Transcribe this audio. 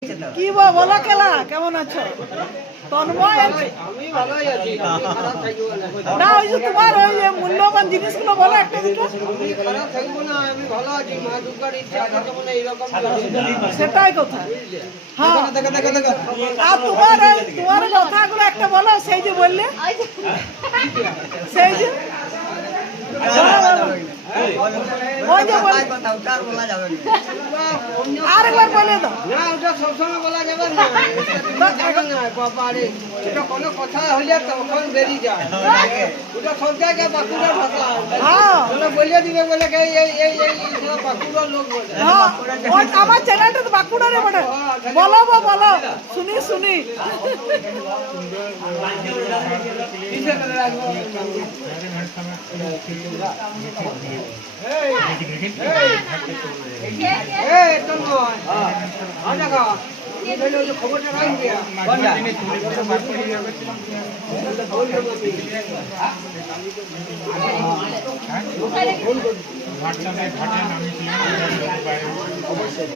কি বলো কেলা, কেমন আছো? তন্ময় আমি ভালোই আছি, আমি খারাপ থাকবো না। না, ওই যে তোমার ওই যে মূল্যবান জিনিসগুলো বলো একটা দুটো। আমি খারাপ থাকবো না, আমি ভালো আছি। মা দুর্গার ইচ্ছা আছে মানে এইরকম সেটাই কথা। হ্যাঁ, দেখো দেখো দেখো আর তোমার কথাগুলো একটা বলো, সেই যে বললে, সেই যে ওই যে আরেকবার বলে দাও। না, ওটা সবসময় বলা যাবে না। না বাবারে, এটা কোনো কথা হলে তখন বেরিয়ে যায়। ওটা সব জায়গায় বাঁকুড়ার ভাষা। হ্যাঁ ওরা বলে দিবে বলে এই এই এই এই বাঁকুড়ার লোক বলে। হ্যাঁ, ওই আমার চ্যানেলটা তো বাঁকুড়ারে বটে। বলো বলো, শুনি শুনি। খবরটা রাখবি হোয়াটসঅ্যাপে পাঠান, আমি